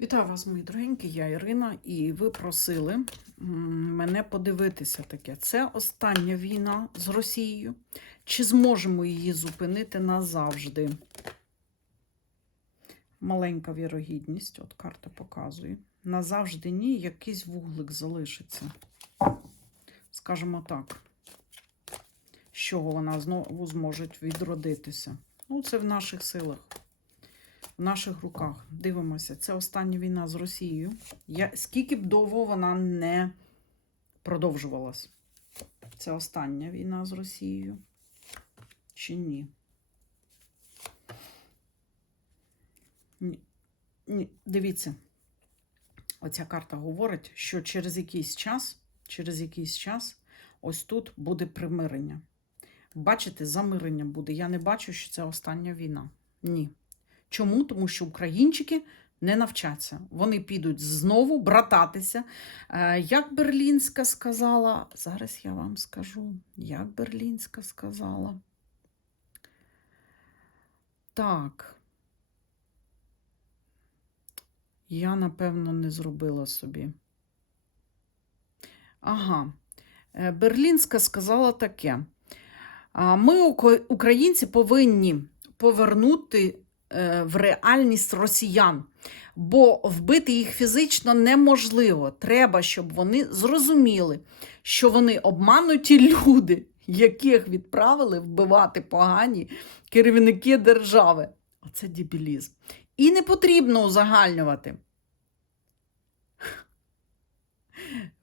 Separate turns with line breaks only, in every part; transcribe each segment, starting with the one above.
Вітаю вас, мої дорогенькі, я Ірина, і ви просили мене подивитися таке. Це остання війна з Росією. Чи зможемо її зупинити назавжди? Маленька вірогідність, от карта показує. Назавжди ні, якийсь вуглик залишиться. Скажімо так, з чого вона знову зможе відродитися. Ну, це в наших силах в наших руках. Дивимося, це остання війна з Росією. Я, скільки б довго вона не продовжувалась. Це остання війна з Росією. Чи ні? Ні. Ні. Дивіться, оця карта говорить, що через якийсь час, через якийсь час, ось тут буде примирення. Бачите, замирення буде. Я не бачу, що це остання війна. Ні. Чому? Тому що українчики не навчаться. Вони підуть знову брататися. Е, Як Берлінська сказала, зараз я вам скажу, як Берлінська сказала. Так. Я, напевно, не зробила собі. Ага. Е, Берлінська сказала таке. Ми, українці, повинні повернути в реальність росіян, бо вбити їх фізично неможливо. Треба, щоб вони зрозуміли, що вони обмануті люди, яких відправили вбивати погані керівники держави. Оце дебілізм. І не потрібно узагальнювати.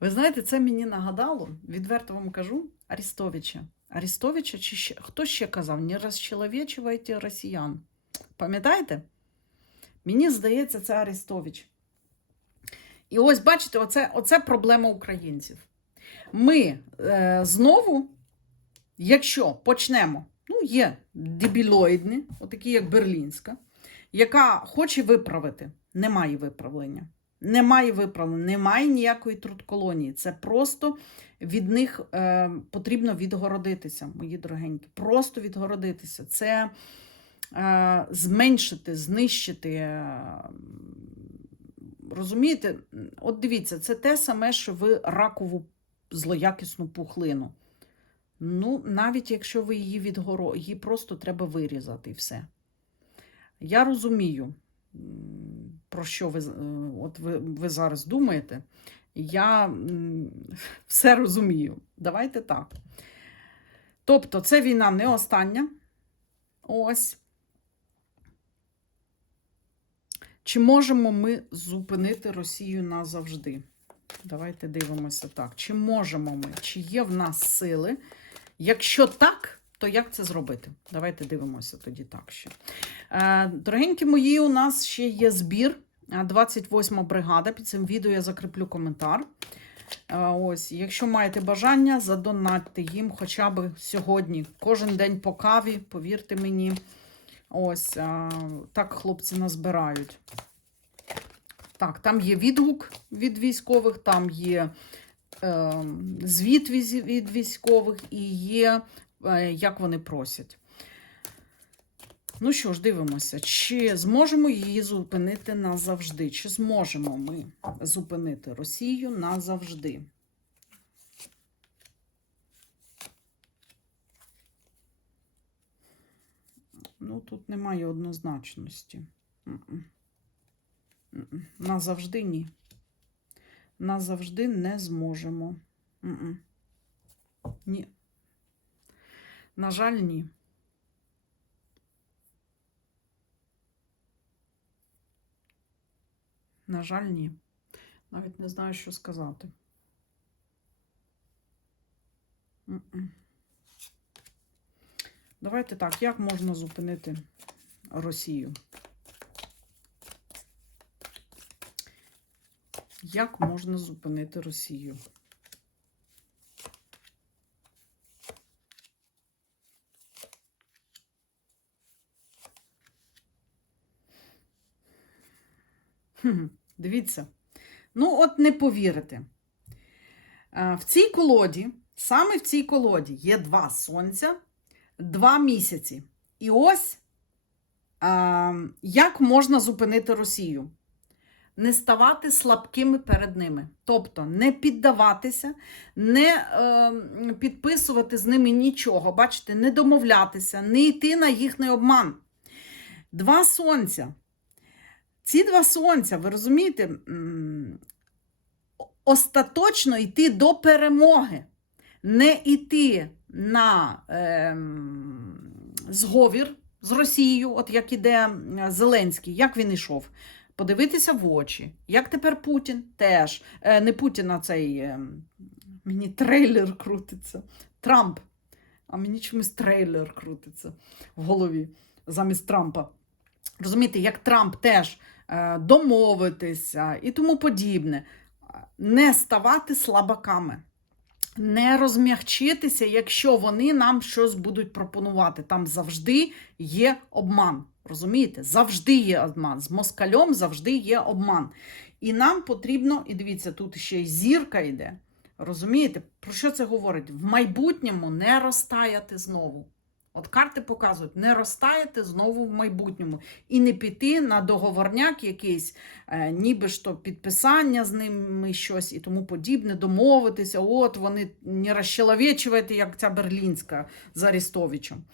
Ви знаєте, це мені нагадало, відверто вам кажу, Арістовича. Арістовича, чи ще, хто ще казав, не розчеловечувайте росіян. Пам'ятаєте? Мені здається, це Арестович. І ось бачите, оце, оце проблема українців. Ми е, знову, якщо почнемо, ну, є дебілоїдні, отакі як Берлінська, яка хоче виправити, немає виправлення. Немає виправлення, немає ніякої трудколонії. Це просто від них е, потрібно відгородитися, мої дорогенькі. Просто відгородитися. Це зменшити, знищити. Е, розумієте? От дивіться, це те саме, що ви ракову злоякісну пухлину. Ну, навіть якщо ви її відгоро, її просто треба вирізати і все. Я розумію, про що ви, е, от ви, ви зараз думаєте. Я все розумію. Давайте так. Тобто, це війна не остання. Ось. Чи можемо ми зупинити Росію назавжди? Давайте дивимося так. Чи можемо ми? Чи є в нас сили? Якщо так, то як це зробити? Давайте дивимося тоді так ще. Е, Дорогенькі мої, у нас ще є збір. е, 28 бригада. Під цим відео я закріплю коментар. Е, Ось, якщо маєте бажання, задонатьте їм хоча б сьогодні. Кожен день по каві, повірте мені. Ось а, так хлопці назбирають. Так, там є відгук від військових, там є е, звіт від військових і є, е, як вони просять. Ну що ж, дивимося, чи зможемо її зупинити назавжди? Чи зможемо ми зупинити Росію назавжди? Ну, тут немає однозначності. Назавжди ні. Назавжди не зможемо. Ні. На жаль, ні. На жаль, ні. Навіть не знаю, що сказати. М-м. Давайте так, як можна зупинити Росію? Як можна зупинити Росію? Дивіться. Ну, от не повірите. Е, В цій колоді, саме в цій колоді, є два сонця, два місяці. І ось а, як можна зупинити Росію. не ставати слабкими перед ними. Тобто не піддаватися, не е, підписувати з ними нічого, бачите, не домовлятися, не йти на їхній обман. Два сонця. Ці два сонця, ви розумієте, остаточно йти до перемоги, не йти на ем, зговір з Росією, от як іде Зеленський, як він йшов. Подивитися в очі. Як тепер Путін теж. Е, не Путін, а цей ем, мені трейлер крутиться. Трамп. А мені чомусь трейлер крутиться в голові замість Трампа. Розумієте, як Трамп теж е, домовитися і тому подібне. Не ставати слабаками, не розм'ягчитися, якщо вони нам щось будуть пропонувати. Там завжди є обман. Розумієте? Завжди є обман. З москальом завжди є обман. І нам потрібно, і дивіться, тут ще й зірка йде. Розумієте, про що це говорить? В майбутньому не розтаяти знову. От карти показують, не розтаяти знову в майбутньому і не піти на договорняк якийсь, е, ніби ж то підписання з ними щось і тому подібне, домовитися. От вони не розчеловечувати, як ця берлінська з Арістовичем.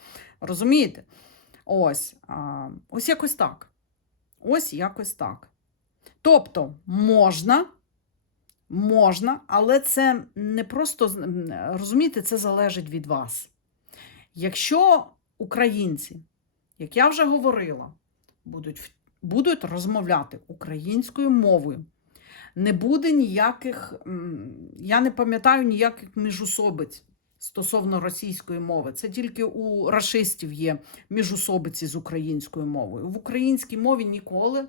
Розумієте? Ось, а, ось якось так. Ось якось так. Тобто можна, можна, але це не просто розумієте, це залежить від вас. Якщо українці, як я вже говорила, будуть, будуть розмовляти українською мовою, не буде ніяких, я не пам'ятаю ніяких міжусобиць стосовно російської мови. Це тільки у рашистів є міжусобиці з українською мовою. В українській мові ніколи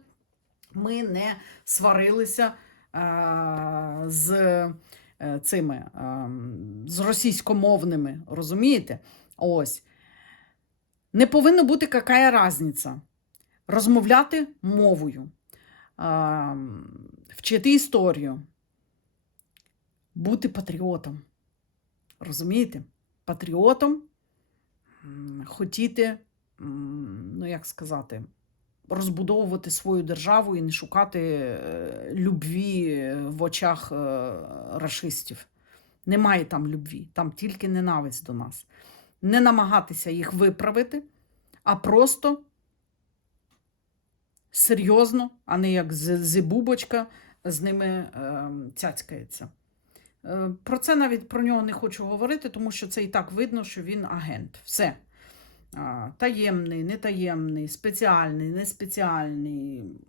ми не сварилися е, з е, цими е, з російськомовними, розумієте? Ось. Не повинна бути яка різниця. Розмовляти мовою, е, вчити історію, бути патріотом. Розумієте? Патріотом хотіти, ну як сказати, розбудовувати свою державу і не шукати е, любві в очах е, рашистів. Немає там любві, там тільки ненависть до нас. Не намагатися їх виправити, а просто серйозно, а не як зибубочка з ними е, цяцькається. Е, Про це навіть про нього не хочу говорити, тому що це і так видно, що він агент. Все. А, Таємний, нетаємний, спеціальний, неспеціальний.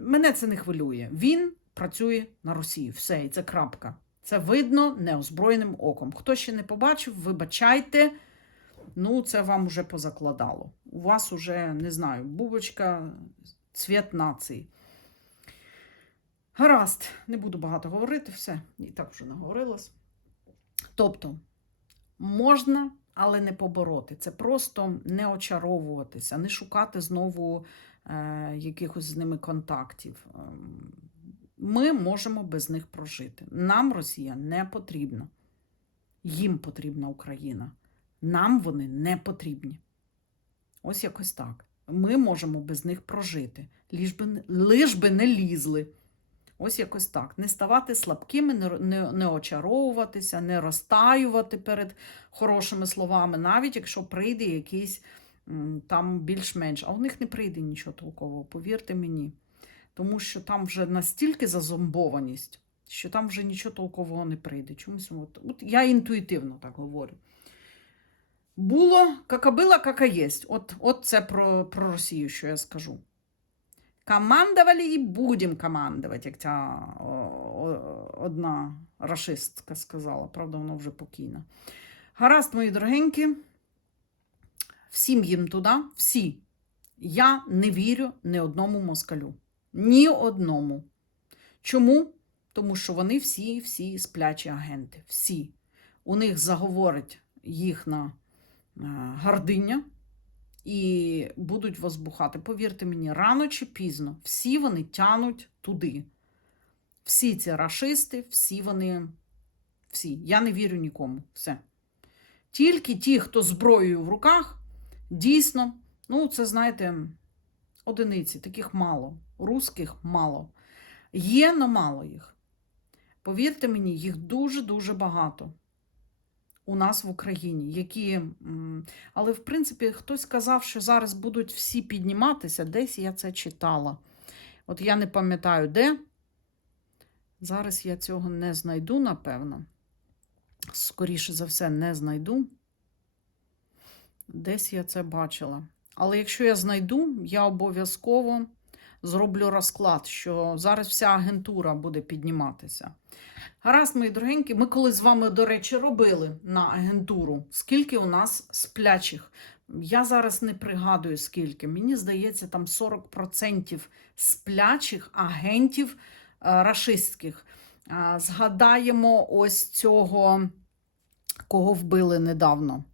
Мене це не хвилює. Він працює на Росію. Все, і це крапка. Це видно неозброєним оком. Хто ще не побачив, вибачайте. Ну, це вам уже позакладало. У вас уже, не знаю, бубочка, цвіт нації. Гаразд, не буду багато говорити, все, і так вже наговорилась. Тобто, можна, але не побороти. Це просто не очаровуватися, не шукати знову е, якихось з ними контактів. Ем, Ми можемо без них прожити. Нам Росія не потрібна. Їм потрібна Україна. Нам вони не потрібні. Ось якось так. Ми можемо без них прожити, лиш би, лиш би не лізли. Ось якось так. Не ставати слабкими, не, не, не очаровуватися, не розтаювати перед хорошими словами, навіть якщо прийде якийсь там більш-менш. А у них не прийде нічого толкового, повірте мені. Тому що там вже настільки зазомбованість, що там вже нічого толкового не прийде. Чомусь от, от я інтуїтивно так говорю. Було, кака було, кака єсть. От, от це про, про Росію, що я скажу. Командували і будемо командувати, як ця о, о, одна рашистка сказала. Правда, вона вже покійна. Гаразд, мої дорогенькі. Всім їм туди, всі. Я не вірю ні одному москалю. Ні одному. Чому? Тому що вони всі, всі сплячі агенти. Всі. У них заговорить їхня е, гординя і будуть возбухати. Повірте мені, рано чи пізно всі вони тянуть туди. Всі ці рашисти, всі вони, всі. Я не вірю нікому. Все. Тільки ті, хто зброєю в руках, дійсно, ну, це, знаєте, одиниці, таких мало. Русських мало. Є, но мало їх. Повірте мені, їх дуже-дуже багато у нас в Україні, які. Але, в принципі, хтось сказав, що зараз будуть всі підніматися. Десь я це читала. От я не пам'ятаю, де. Зараз я цього не знайду, напевно. Скоріше за все, не знайду. Десь я це бачила. Але якщо я знайду, я обов'язково зроблю розклад, що зараз вся агентура буде підніматися. Гаразд, мої дорогенькі, ми коли з вами, до речі, робили на агентуру, скільки у нас сплячих. Я зараз не пригадую, скільки. Мені здається, там 40% сплячих агентів е, рашистських. А, Згадаємо ось цього, кого вбили недавно.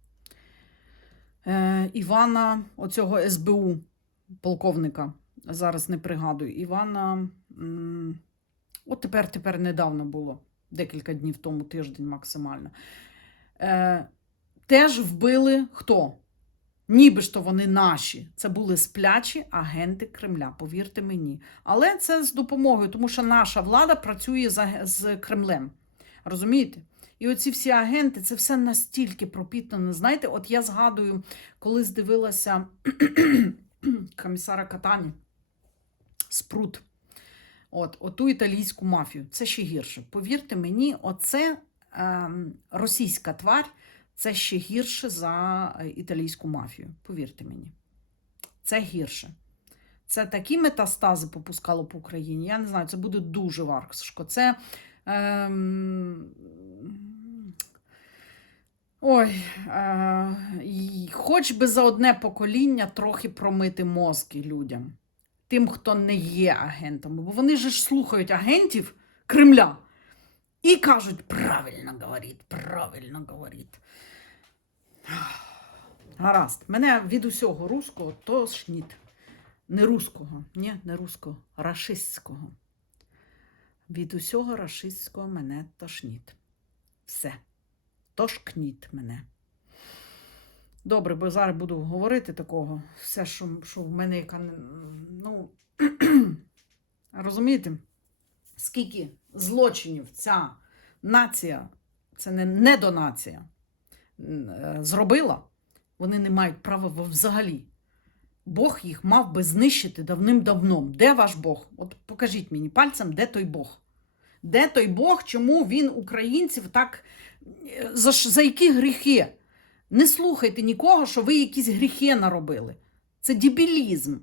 Е, Івана, оцього СБУ, полковника. Зараз не пригадую. Івана. От тепер, тепер недавно було, декілька днів тому, тиждень максимально. Е, теж вбили хто? Ніби ж то вони наші. Це були сплячі агенти Кремля, повірте мені. Але це з допомогою, тому що наша влада працює з, з Кремлем. Розумієте? І оці всі агенти, це все настільки пропітано. Знаєте, от я згадую, коли здивилася комісара Катані Спрут. От, оту італійську мафію. Це ще гірше. Повірте мені, оце ем, російська тварь, це ще гірше за е, італійську мафію. Повірте мені. Це гірше. Це такі метастази попускало по Україні. Я не знаю, це буде дуже важко. Це. Ем... Ой, е... хоч би за одне покоління трохи промити мозки людям тим, хто не є агентами, бо вони ж слухають агентів Кремля і кажуть, правильно говорить, правильно говорить. Гаразд, мене від усього руського тошніт. Не руського, ні, не руського, рашистського. Від усього рашистського мене тошніт. Все. Тошкніт мене. Добре, бо зараз буду говорити такого. Все, що, що в мене яка. Ну, розумієте, скільки злочинів ця нація, це не недонація, е, зробила, вони не мають права взагалі. Бог їх мав би знищити давним-давно. Де ваш Бог? От покажіть мені пальцем, де той Бог? Де той Бог, чому він українців так. е, За, за які гріхи? Не слухайте нікого, що ви якісь гріхи наробили. Це дебілізм.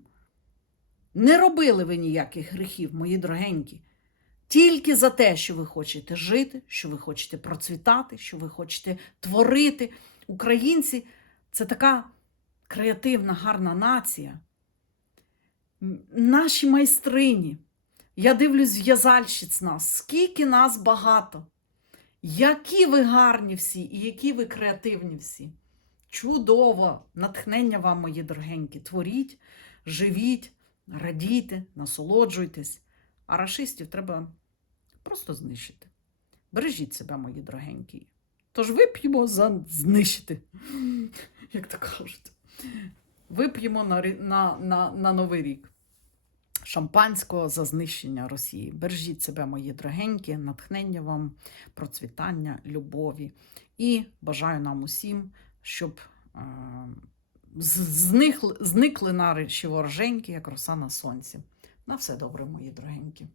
Не робили ви ніяких гріхів, мої дорогенькі. Тільки за те, що ви хочете жити, що ви хочете процвітати, що ви хочете творити. Українці це така креативна, гарна нація. Наші майстрині. Я дивлюсь в'язальщиць нас, скільки нас багато. Які ви гарні всі і які ви креативні всі. Чудово! Натхнення вам, мої дорогенькі. Творіть, живіть, радійте, насолоджуйтесь. А рашистів треба просто знищити. Бережіть себе, мої дорогенькі. Тож вип'ємо за знищити, як то кажуть. Вип'ємо на, на, на, на Новий рік шампанського за знищення Росії. Бережіть себе, мої дорогенькі, натхнення вам, процвітання, любові. І бажаю нам усім, щоб е, зникли, зникли наші вороженьки, як роса на сонці. На все добре, мої дорогенькі.